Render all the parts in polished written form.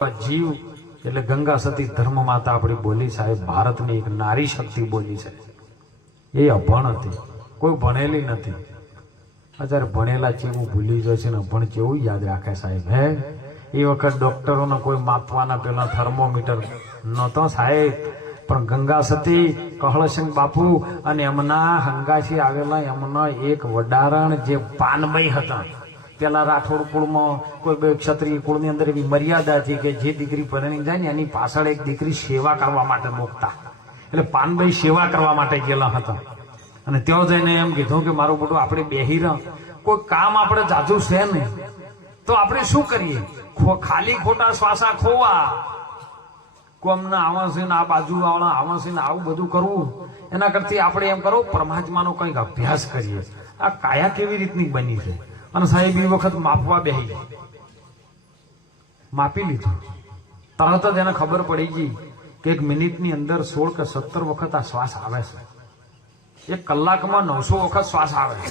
जीव એટલે ગંગા સતી ધર્મ માતા આપણી બોલી સાહેબ ભારતની એક નારી શક્તિ બોલી છે। એ અભણ હતી, કોઈ ભણેલી નથી। અત્યારે ભણેલા ચેવું ભૂલી જશે ને અભણ કેવું યાદ રાખે સાહેબ। હે એ વખત ડોક્ટરોને કોઈ માપવાના પેલા થર્મોમીટર નહોતો સાહેબ, પણ ગંગા સતી કહળસિંહ બાપુ અને એમના હંગાથી આવેલા એમના એક વડારણ જે પાનબાઈ હતા। પેલા રાઠોડ કુળમાં કોઈ બે ક્ષત્રિય કુળની અંદર એવી મર્યાદા હતી કે જે દીકરી પરણી જાય ને એની પાછળ એક દીકરી સેવા કરવા માટે મૂકતા। એટલે પાનબાઈ સેવા કરવા માટે ગયેલા હતા અને ત્યાં જઈને એમ કીધું કે મારું બધું આપણે બેહી રહ, કોઈ કામ આપણે જાજુ છે ને તો આપણે શું કરીએ, ખાલી ખોટા શ્વાસા ખોવા, કોમના આવા છે ને આ બાજુ વાળા આવા છે ને આવું બધું કરવું, એના કરતી આપણે એમ કરો પરમાત્માનો કંઈક અભ્યાસ કરીએ। આ કાયા કેવી રીતની બની છે। અને સાહેબ એ વખત માપવા બેહી માપી લીધું, તરત જ એને ખબર પડી ગઈ કે એક મિનિટની અંદર 16 કે 17 વખત આ શ્વાસ આવે છે, એક કલાકમાં 900 વખત શ્વાસ આવે છે,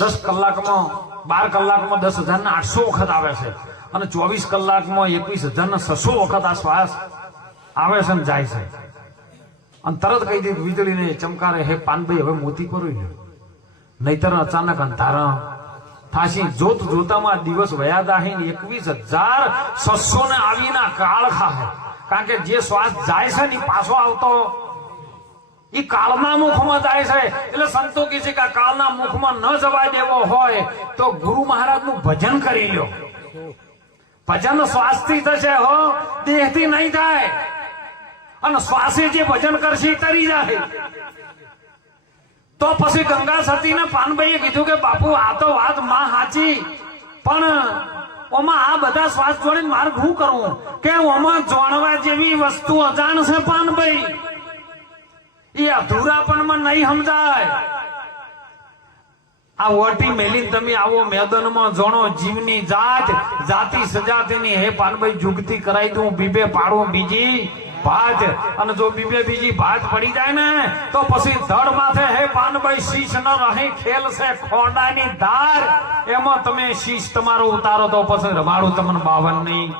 10 કલાકમાં 12 કલાકમાં 10,800 વખત આવે છે અને 24 કલાકમાં 21,600 વખત આ શ્વાસ આવે છે ને જાય છે। અને તરત કહી દીધું વીજળીને ચમકારે, હે પાનભાઈ હવે મોતી પરોઈ લ્યો, નહીતર અચાનક અંધારા થાશી। જોત જોતામાં દિવસ વયા દાહી 21,600 ને આવીના કાળ ખાહે, કારણ કે જે શ્વાસ જાય છે ને પાછો આવતો એ કાળના મુખમાં જાય છે। એટલે સંતો કહે છે કે કાળના મુખમાં ન જવા દેવો હોય તો ગુરુ મહારાજ નું ભજન કરી લ્યો। ભજન શ્વાસથી થશે હો, દેહથી નહીં થાય। અને શ્વાસે જે ભજન કરશે તરી જાય। તો પછી ગંગા સતી ને પાનબાઈએ કીધું કે બાપુ આ તો વાત માં સાચી, પણ ઓમાં આ બધા શ્વાસ જોડીને મારે શું કરવું કે ઓમાં જોણવા જેવી વસ્તુ અજાણ છે પાનબાઈ, એ અધૂરાપણમાં નહીં સમજાય। આ ઓટી મેલીને તમે આવો મેદાનમાં જોણો જીવની જાત જાતિ સજાતિની, હે પાનબાઈ જુગતી કરાઈ દઉં, બીબે પાડું બીજી ભાત, અને જો બીજી ભાત પડી જાય ને તો પછી ધડ માથે હે પાનભાઈ શીશ ન રહે, ખેલ છે ખોડાની ધાર, એમાં તમે શીશ તમારો ઉતારો તો પછી રમાડું તમને 52 નહીં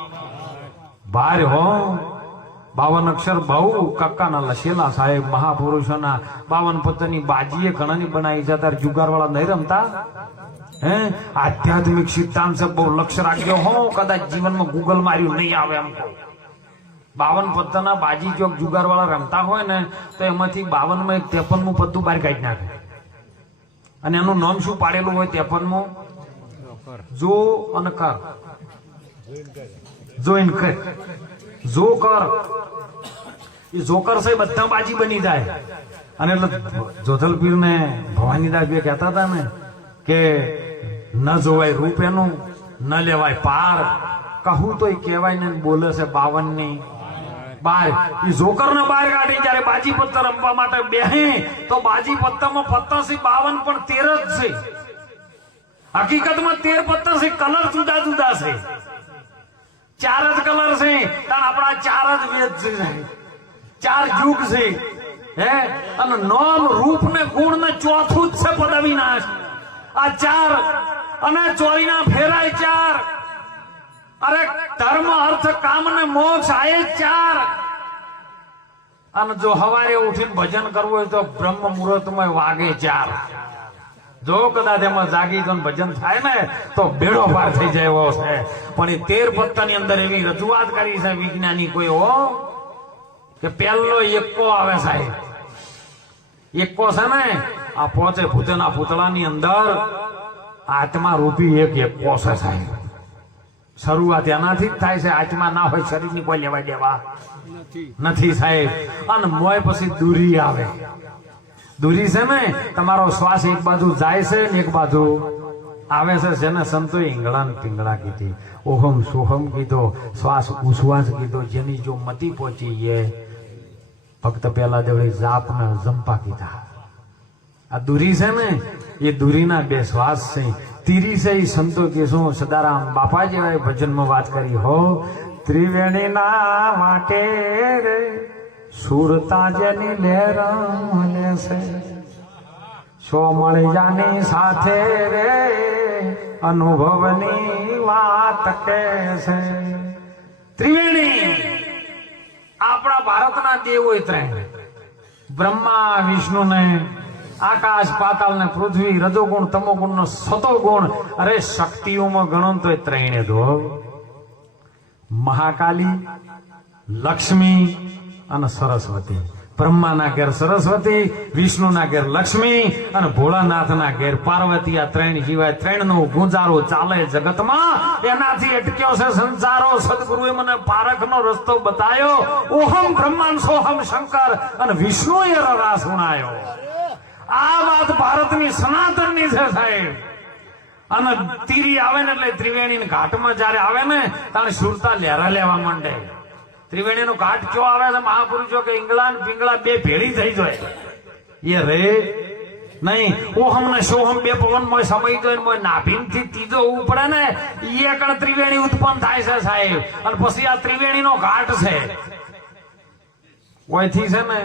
ભાર હો। 52 અક્ષર બહુ કક્કાના લસેલા સાહેબ, મહાપુરુષોના 52 પત્તની બાજીએ ઘણાની બનાવી છે। ત્યારે જુગારવાળા નહીં રમતા હે, આધ્યાત્મિક સિદ્ધાંત છે, બહુ લક્ષ્ય રાખજો હો, કદાચ જીવનમાં ગૂગલ માર્યું નહીં આવે એમ કહું। 52 પત્તાના બાજી જો જુગાર વાળા રમતા હોય ને તો એમાંથી 52 માં એક 53મું પત્તું બહાર કાઢી નાખે, અને એનું નામ શું પાડેલું હોય 53મું? જો અને કર, જોઈન કર, જો કર, એ જોકર છે બધા બાજી બની જાય। અને એટલે જોધલપીર ને ભવાનીદાસ બે કહેતા હતા ને કે ન જોવાય રૂપ એનું, ન લેવાય પાર, કહું તો કહેવાય ને બોલે છે 52 ની બાર। એ જોકર ને બહાર કાઢી જયારે બાજી પત્તા રમવા માટે બેહે તો બાજી પત્તામાં પત્તા છે 52 પણ 13 જ છે, હકીકતમાં 13 પત્તા છે, કલર જુદા જુદા છે, 4 જ કલર છે,但આપણા 4 જ વેદ છે, 4 યુગ છે હે। અને નામ રૂપ ને ગુણ ને ચોથું જ છે પદ અવિનાશ। આ 4 અને ચોરીના ફેરાય 4, અરે ધર્મ અર્થ કામ ને મોક્ષ આ 4। અને જો હવારે ઉઠીને ભજન કરવું હોય તો બ્રહ્મ મુહૂર્તમાં વાગે 4। જો કદાચ એમાં જાગી તો ભજન થાય ને તો બેડો પાર થઈ જાય એવો છે। પણ એ 13 પત્તાની અંદર એવી રજૂઆત કરી છે વિજ્ઞાની કોઈ હો કે પહેલો એકો આવે સાહેબ, એકો છે ને આ પોચે ભૂતના પૂતળાની અંદર આત્મા રૂપી એક એકો છે સાહેબ। શરૂઆત એનાથી જ થાય છે, આત્મા ના હોય શરીરની કોઈ લેવા દેવા નથી સાહેબ। અને મોય પછી દૂરી આવે, દૂરી છે ને તમારો શ્વાસ એક બાજુ જાય છે ને એક બાજુ આવે છે, જેને સંતોએ ઈંગળા ને પિંગળા કીધી, ઓહમ સોહમ કીધો, શ્વાસ ઉશ્વાસ કીધો, જેની જો મતી પહોંચી એ ભક્ત પેલા દેવળી જાપ ને જંપા કીધા। આ દૂરી છે ને એ દૂરીના 2 શ્વાસ છે, તીરી છે એ સંતો કે શું સદારામ બાપા જેવા ભજનમાં વાત કરી હો, ત્રિવેણી ના વાટે રે સુરતા જેની લહેરાને છે, સો મળી જાની સાથે રે અનુભવની વાત કે છે। દેવો ત્રણ, બ્રહ્મા વિષ્ણુ ને આકાશ પાતાળ ને પૃથ્વી, રજોગુણ તમોગુણ નો સતો ગુણ. અરે શક્તિઓમાં ગણો તો ત્રણે ધો, મહાકાલી, લક્ષ્મી અને સરસ્વતી. બ્રહ્માના ઘેર સરસ્વતી, વિષ્ણુના ઘેર લક્ષ્મી અને ભોળાનાથના ઘેર પાર્વતી. આ ત્રણ સિવાય ત્રણ નો ગુંજારો ચાલે જગતમાં. એનાથી અટક્યો છે સંસારો. સદગુરુએ મને પારખનો રસ્તો બતાયો. ઓહમ બ્રહ્માંડ સોહમ શંકર અને વિષ્ણુએ રરા સુણાયો. આ વાત ભારતની સનાતનની છે સાહેબ. અને તીરી આવે ને એટલે ત્રિવેણી ઘાટમાં જયારે આવે ને ત્યારે સુરતા લહેરા લેવા માંડે. ત્રિવેણી નો ઘાટ કયો આવે છે? મહાપુરુષો કે ઈંગળા પિંગળા બે ભેળી થઈ જાય એ રે નહીં. ઓહમ ને સોહમ બે પવન મોય સમય જોઈને મોય નાભીન થી ત્રીજો ઉપડે ને એ કણ ત્રિવેણી ઉત્પન્ન થાય છે સાહેબ. અને પછી આ ત્રિવેણી નો ઘાટ છે. ઓયથી છે ને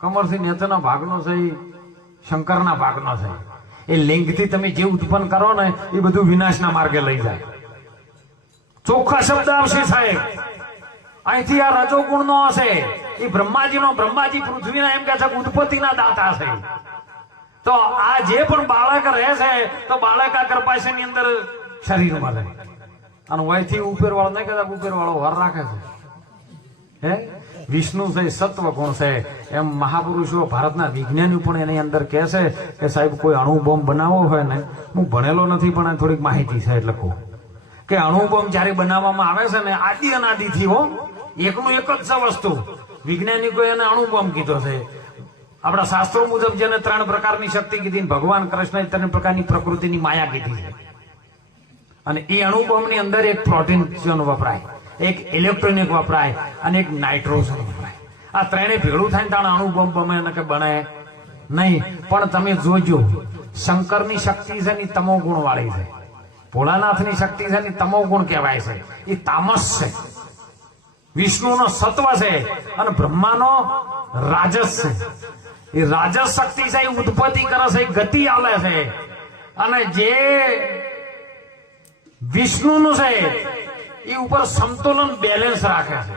કમરથી નેતાના ભાગનો છે, શંકરના ભાગનો છે. એ લિંગ થી તમે જે ઉત્પન્ન કરો ને એ બધું વિનાશના માર્ગે લઈ જાય. ચોખ્ખા શબ્દ આવશે સાહેબ. અહીંથી આ રજોગુણ નો હશે એ બ્રહ્માજી પૃથ્વીના એમ કે છે ઉત્પત્તિના દાતા છે. તો આ જે પણ બાળક રહે છે તો બાળક આ ગર્ભાશય ની અંદર શરીરમાં રહે. અને વયથી ઉપર વાળો નહીં કહેતા, ઉપર વાળો વર રાખે છે. હે વિષ્ણુ છે સત્વ ગુણ છે. એમ મહાપુરુષો ભારતના વિજ્ઞાની પણ એની અંદર કહે છે કે સાહેબ કોઈ અણુ બોમ્બ બનાવવો હોય ને, હું ભણેલો નથી પણ થોડીક માહિતી છે એટલે કહું કે અણુ બોમ્બ જયારે બનાવવામાં આવે છે ને આદિ અનાદિથી હો એકનું એક જ છે વસ્તુ. વૈજ્ઞાનિકો એને અણુ બોમ્બ કીધો છે. આપણા શાસ્ત્રો મુજબ જેને 3 પ્રકારની શક્તિ કીધી, ભગવાન કૃષ્ણએ 3 પ્રકારની પ્રકૃતિની માયા કીધી છે. અને એ અણુ બોમ્બ ની અંદર એક પ્રોટીન વપરાય, એક ઇલેક્ટ્રોનિક વપરાય અને એક નાઇટ્રોજન વપરાય. આ ત્રણે ભેળું થાય ને અણુ બોમ્બ બને નહીં. પણ તમે જોજો શંકરની શક્તિ છે ને તમો ગુણ વાળી છે, ભોળાનાથની શક્તિ છે ને તમો ગુણ કહેવાય છે, એ તામસ છે. વિષ્ણુનો સત્વ છે અને બ્રહ્માનો રાજસ છે. એ રાજસ શક્તિ છે એ ઉત્પત્તિ કરે છે, ગતિ આલે છે. અને જે વિષ્ણુનું છે એ ઉપર સંતુલન બેલેન્સ રાખે છે.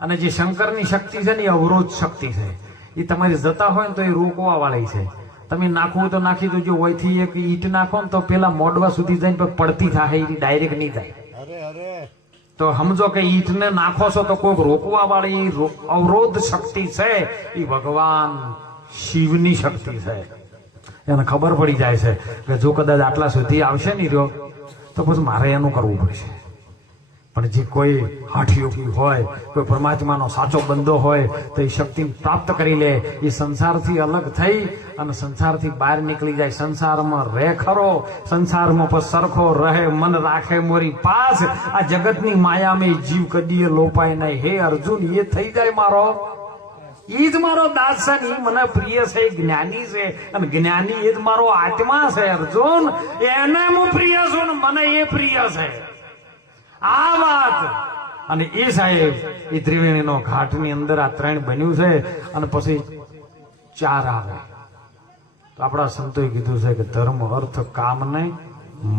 અને જે શંકરની શક્તિ છે ને એ અવરોધ શક્તિ છે. એ તમારી જતા હોય ને તો એ રોકવા વાળી છે. તમે નાખવું તો નાખી દો. જો વયથી એક ઈટ નાખો ને તો પેલા મોડવા સુધી જઈને પડતી થાય, એ ડાયરેક્ટ નહીં થાય. તો સમજો કે ઈટને નાખો છો તો કોઈક રોકવા વાળી અવરોધ શક્તિ છે એ ભગવાન શિવની શક્તિ છે. એને ખબર પડી જાય છે કે જો કદાચ આટલા સુધી આવશે ને રહ્યો તો પછી મારે એનું કરવું પડશે. પણ જે કોઈ હઠયોગી હોય, કોઈ પરમાત્માનો સાચો બંદો હોય તો એ શક્તિ પ્રાપ્ત કરી લે. એ સંસારથી અલગ થઈ અને સંસારથી બહાર નીકળી જાય. સંસારમાં રહે ખરો, સંસારમાં પર સરખો રહે, મન રાખે મોરી પાસ. આ જગતની માયામાં જીવ કદીએ લોપાય નહીં. હે અર્જુન, એ થઈ જાય મારો, એ જ મારો દાસ છે ને, મને પ્રિય છે, જ્ઞાની છે. અને જ્ઞાની એ જ મારો આત્મા છે. અર્જુન, એને હું પ્રિય છું ને મને એ પ્રિય છે. આ વાત. અને એ સાહેબ એ ત્રિવેણીનો ઘાટની અંદર આ 3 બન્યું છે. અને પછી 4 આવે. તો આપણા સંતોએ કીધું છે કે ધર્મ, અર્થ, કામ ને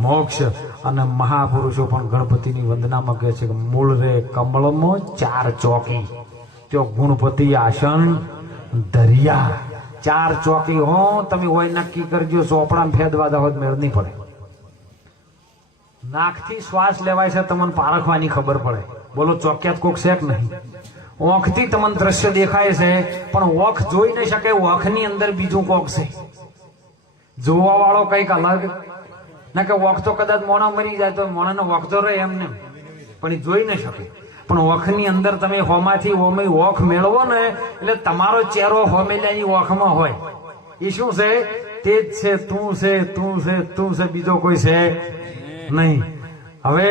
મોક્ષ. અને મહાપુરુષો પણ ગણપતિની વંદનામાં કહે છે કે મૂળ રે કમળમાં 4 ચોકી, તો ગુણપતિ આસન દરિયા. 4 ચોકી હો. તમે હોય નક્કી કરજો, ચોપડા ફેદવા દો મેળ નહીં પડે. નાકથી શ્વાસ લેવાય છે, તમને પારખવાની ખબર પડે. બોલો ચોક્યાત કોક છે કે નહીં? ઓંખથી તમને દ્રશ્ય દેખાય છે પણ ઓંખ જોઈ નહીં શકે. ઓંખની અંદર બીજું કોક છે, જોવા વાળો કઈક અલગ. ના કે ઓંખ તો કદાચ મોણા મરી જાય તો મોણાનો ઓંખ તો રહે એમને, પણ એ જોઈ ન શકે. પણ ઓંખની અંદર તમે હોમાંથી હોમે ઓંખ મેળવો ને એટલે તમારો ચહેરો હોમેલાની ઓંખમાં હોય. એ શું છે? તે જ છે, તું છે, તું છે, તું છે, બીજો કોઈ છે નહીં. હવે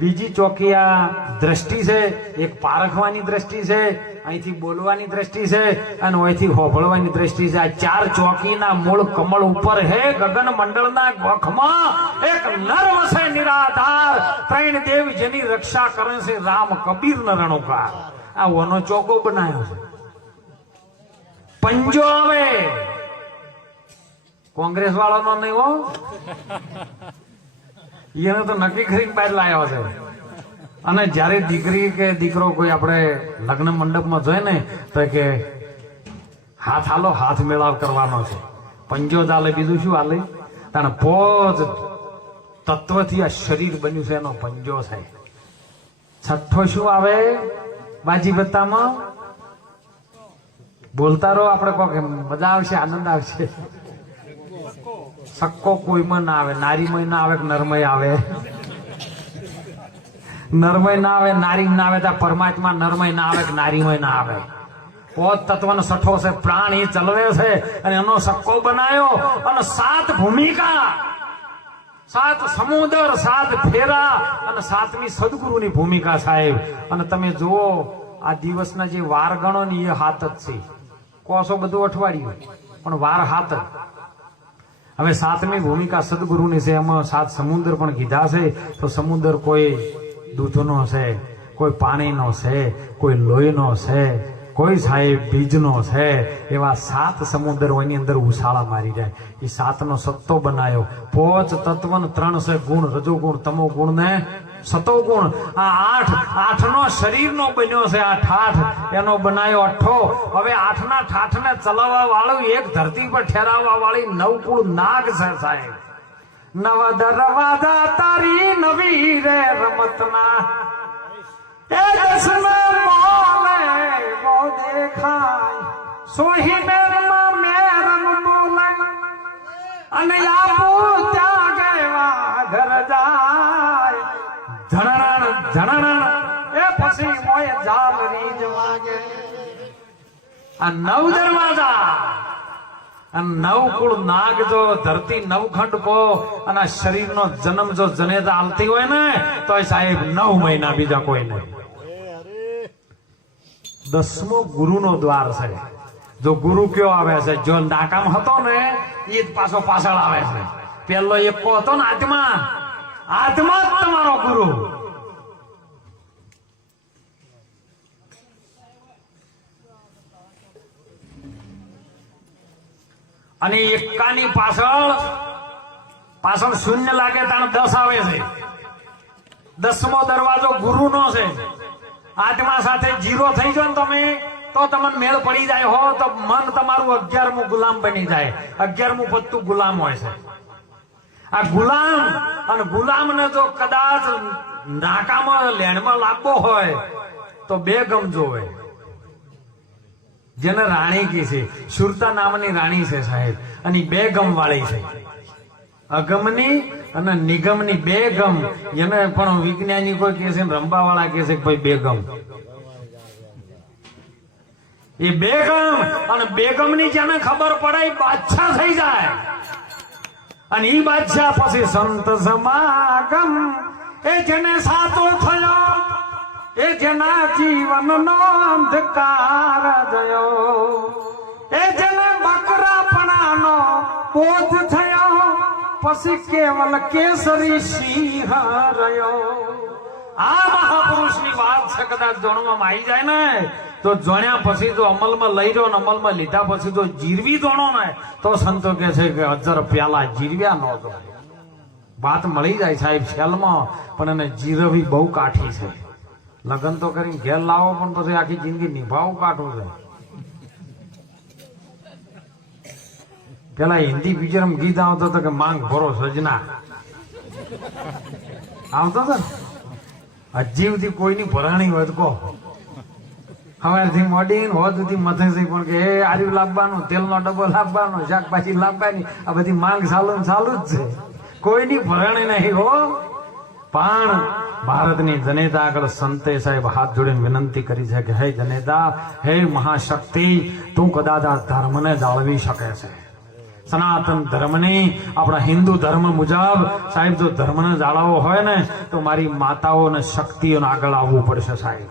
બીજી ચોકી આ દ્રષ્ટિ છે, એક પારખવાની દ્રષ્ટિ છે, અહીંથી બોલવાની દ્રષ્ટિ છે અને અહીંથી હોભળવાની દ્રષ્ટિ છે. આ 4 ચોકીના મૂળ કમળ ઉપર હે ગગન મંડળના ગોખમાં એક નર વસે નિરાધાર. 3 દેવ જેની રક્ષા કરે છે, રામ કબીર ન રણુકાર. આ ઓનો ચોકો બનાવ્યો છે. પંજો આવે કોંગ્રેસ વાળાનો નહીં હો, એને તો નક્કી કરીને બહાર લાવ્યો છે. અને જ્યારે દીકરી કે દીકરો કોઈ આપણે લગ્ન મંડપમાં જોઈએ ને તો કે હાથ હાલો, હાથ મેળાવ કરવાનો છે. પંજો જ હાલે, બીજું શું હાલે? કારણ પોજ તત્વથી આ શરીર બન્યું છે એનો પંજો છે. છઠ્ઠો શું આવે બાજી બત્તામાં? બોલતા રહો, આપણે કહો મજા આવશે, આનંદ આવશે. સક્કો કોઈમાં ના આવે, નારીમય ના આવે, નરમય આવે. નરમય ના આવે, નારી ના આવે, ત્યાં પરમાત્મા નરમય ના આવે, નારીમય ના આવે. પોત તત્વનો સઠ્ઠો છે, પ્રાણ એ ચલવે છે અને એનો સક્કો બનાવ્યો. અને 7 ભૂમિકા, 7 સમુદ્ર, 7 ફેરા અને 7મી સદગુરુની ભૂમિકા સાહેબ. અને તમે જુઓ આ દિવસના જે વાર ગણો ને એ હાથ જ છે. કોસો બધું અઠવાડિયું પણ વાર હાથ જ. હવે 7મી ભૂમિકા સદગુરુની છે. એમાં 7 સમુદ્ર પણ કીધા છે. તો સમુદ્ર કોઈ દૂધનો છે, કોઈ પાણીનો છે, કોઈ લોહીનો છે, કોઈ સાહેબ બીજનો છે. એવા 7 સમુદ્ર એની અંદર ઉછાળા મારી જાય. એ 7નો સત્તો બનાવ્યો. પોચ તત્વન 3 છે ગુણ, રજોગુણ, તમો ગુણ ને સતો ગુણ. આ 8નો શરીરનો બન્યો છે. 8 એનો બનાવ્યો 8. હવે 8ના ઠાઠને ચલાવવા વાળું, એક ધરતી પર ઠેરાવવા વાળી 9 કુળ નાગ છે સાહેબ. નવ દરવાજા તારી નવી રે રમતના, એ દસમે મોલે વો દેખાય, સોહી મેરમાં મેરમ બોલે, અને આપો ત્યાં ગેવા ઘર જાય. ધણણ ધણણ એ પછી મોય જાલરી જ વાગે. આ 9 દરવાજા અને 9 કુળ નાગ. જો ધરતી 9 ખંડ કહો અને આ શરીરનો જન્મ જો જનેતા આલતી હોય ને તો સાહેબ 9 મહિના, બીજા કોઈ નહીં. 10મો ગુરુનો દ્વાર છે. જો ગુરુ કયો આવે છે? જો નાકામ હતો ને એ જ પાછો પાછળ આવે છે. પેલો એક હતો ને આત્મા, આત્મા જ તમારો ગુરુ. અને એકાની પાછળ શૂન્ય લાગે તાણ 10 આવે છે. 10મો દરવાજો ગુરુનો છે. આત્મા સાથે 0 થઈ જાવ તમે તો તમને મેળ પડી જાય હો તો મન તમારું 11મું ગુલામ બની જાય. 11મું પત્તું ગુલામ હોય છે. આ ગુલામ અને ગુલામને જો કદાચ નાકામાં લેણમાં લાવવો હોય તો 2 ગમ જોવે. જેને રાણી કી છે, સુરતા નામની રાણી છે સાહેબ. અને 2 ગમ વાળી છે. અગમની અને નિગમની 2 ગમ. એને પણ વિજ્ઞાની કોઈ કહે છે, રંબા વાળા કહે છે કે ભાઈ 2 ગમ. એ 2 ગમ અને 2 ગમની જેને ખબર પડે એ બાદશાહ થઈ જાય. અને એ બાદશાહ પછી સંત સમાગમ. એ જેને સાચો થયો, એ જેના જીવનનો અંધકાર ગયો, એ જેને બકરાપણાનો બોધ થયો, પછી કેવલ કેસરી સિંહ રહ્યો. આ મહાપુરુષની વાત છે. કદાચ જાણવામાં આવી જાય ને તો જાણ્યા પછી જો અમલમાં લઈ રહ્યો ને અમલમાં લીધા પછી જો જીરવી જાણો ને તો સંતો કે છે કે 1000 પ્યાલા જીરવ્યા ન તો. વાત મળી જાય સાહેબ શેલમાં, પણ એને જીરવી બહુ કાઠી છે. લગ્ન તો કરીને ઘેર લાવો પણ પછી આખી જિંદગી નિભાવવું કાઠું છે. પેલા હિન્દી પિક્ચરમાં ગીત આવતો હતો કે માંગ ભરો સજના આવતો હતો ને. હજી સુધી કોઈની ભરાણી હોય તો કહો. સવારથી મોડીને હોદ સુધી મથે છે પણ કે એ આર્યું લાવવાનું, તેલનો ડબ્બો લાવવાનો, શાકભાજી લાવવાની, આ બધી માંગ ચાલુ જ છે. કોઈની ભરાણી નહીં હો. પણ ભારતની જનેતા આગળ સંતે સાહેબ હાથ જોડીને વિનંતી કરી છે કે હે જનેતા, હે મહાશક્તિ, તું કદાચ આ ધર્મને જાળવી શકે છે. સનાતન ધર્મની, આપણા હિન્દુ ધર્મ મુજબ સાહેબ જો ધર્મને જાળવવો હોય ને તો મારી માતાઓ અને શક્તિઓને આગળ આવવું પડશે સાહેબ.